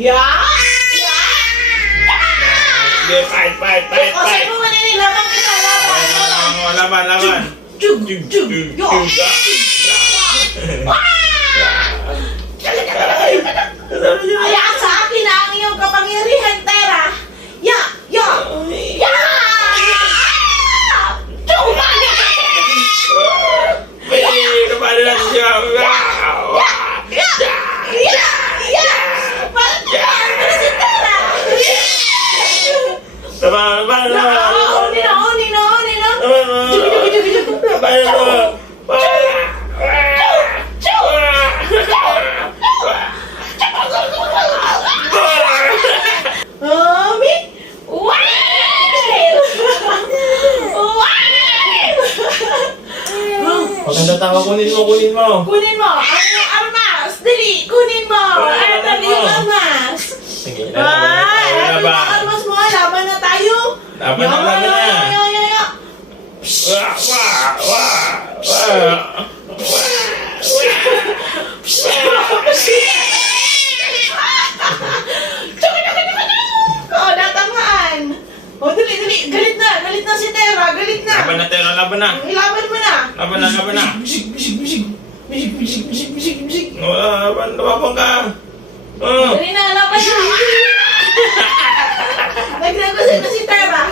Yeah! Hindi, fight. O, sa'yo mo manini, laban kita, Laban. Jug! Yo! Hayaan sa akin na ang iyong kapangyarihan, Tera! Ya! Kembali lang siya. Laban. Oni na! Ami! Maganda tawa, kunin mo. Kunin mo! Ang iyong armas! Dali! Kunin mo! Ang iyong armas! Sige, Ay! Ang laban. armas mo! Laban na tayo! Laban na. Yo! Oh, natamaan! Oh, dali! Galit na si Tera! Galit na! Laban na, Tera, laban na. Ilaban mo na! Laban na. Bisig! Laban ka. Dali na! Laban na! Nagrepresent na si Tera!